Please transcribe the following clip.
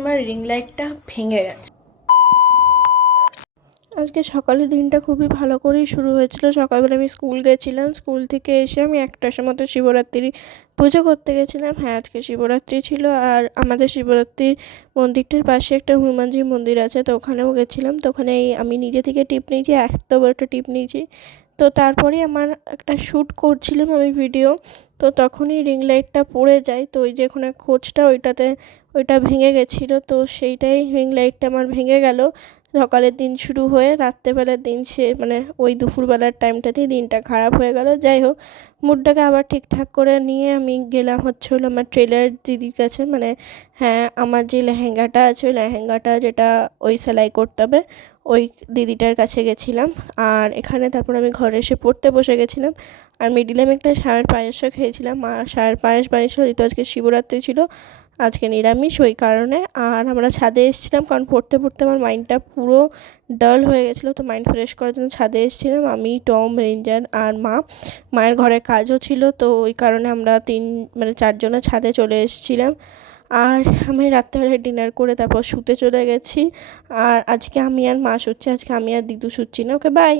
আমার রিং লাইটটা ভেঙে গেছে। আজকে সকালে দিনটা খুবই ভালো করেই শুরু হয়েছিল। সকালবেলা আমি স্কুল গেছিলাম, স্কুল থেকে এসে আমি 1টার সময় তো শিবরাত্রি পুজো করতে গেছিলাম। হ্যাঁ, আজকে শিবরাত্রি ছিল। আর আমাদের শিবরাত্রির মন্দিরটার পাশে একটা হনুমানজির মন্দির আছে, তো ওখানেও গেছিলাম। তো ওখানে আমি নিজে থেকে টিপ নিয়েছি, এত বড় একটা টিপ নিয়েছি। তো তারপরে আমার একটা শ্যুট করছিলাম আমি ভিডিও, তো তখনই রিং লাইটটা পড়ে যায়। তো ওই যে ওখানে খোঁজটা ওইটা ভেঙে গেছিলো, তো সেইটাই রিং লাইটটা আমার ভেঙে গেল। সকালের দিন শুরু হয়ে রাত্রেবেলার দিন মানে ওই দুপুরবেলার টাইমটাতেই দিনটা খারাপ হয়ে গেল। যাই হোক, মুডটাকে আবার ঠিকঠাক করে নিয়ে আমি গেলাম হলো আমার টেলার দিদির কাছে। মানে হ্যাঁ, আমার যে লেহেঙ্গাটা আছে ওই লেহেঙ্গাটা যেটা ওই সেলাই করতে হবে, ওই দিদিটার কাছে গেছিলাম। আর এখানে তারপর আমি ঘরে এসে পড়তে বসে গেছিলাম। আর মিডিলে আমি একটা সায়ের পায়েসও খেয়েছিলাম। মা সায়ের পায়েস বানিয়েছিল, যেহেতু আজকে শিবরাত্রি ছিল, আজকে নিরামিষ, ওই কারণে। আর আমরা ছাদে এসেছিলাম, কারণ পড়তে পড়তে আমার মাইন্ডটা পুরো ডাল হয়ে গেছিলো। তো মাইন্ড ফ্রেশ করার জন্য ছাদে এসেছিলাম আমি, টম, রেঞ্জার আর মায়ের ঘরে কাজও ছিল, তো ওই কারণে আমরা 4জনে ছাদে চলে এসেছিলাম। আর আমি রাত্রেবেলায় ডিনার করে তারপর শুতে চলে গেছি। আর আজকে আমি আর মা শুচ্ছি, আজকে আমি আর দিদু শুচ্ছি না। ওকে, বাই।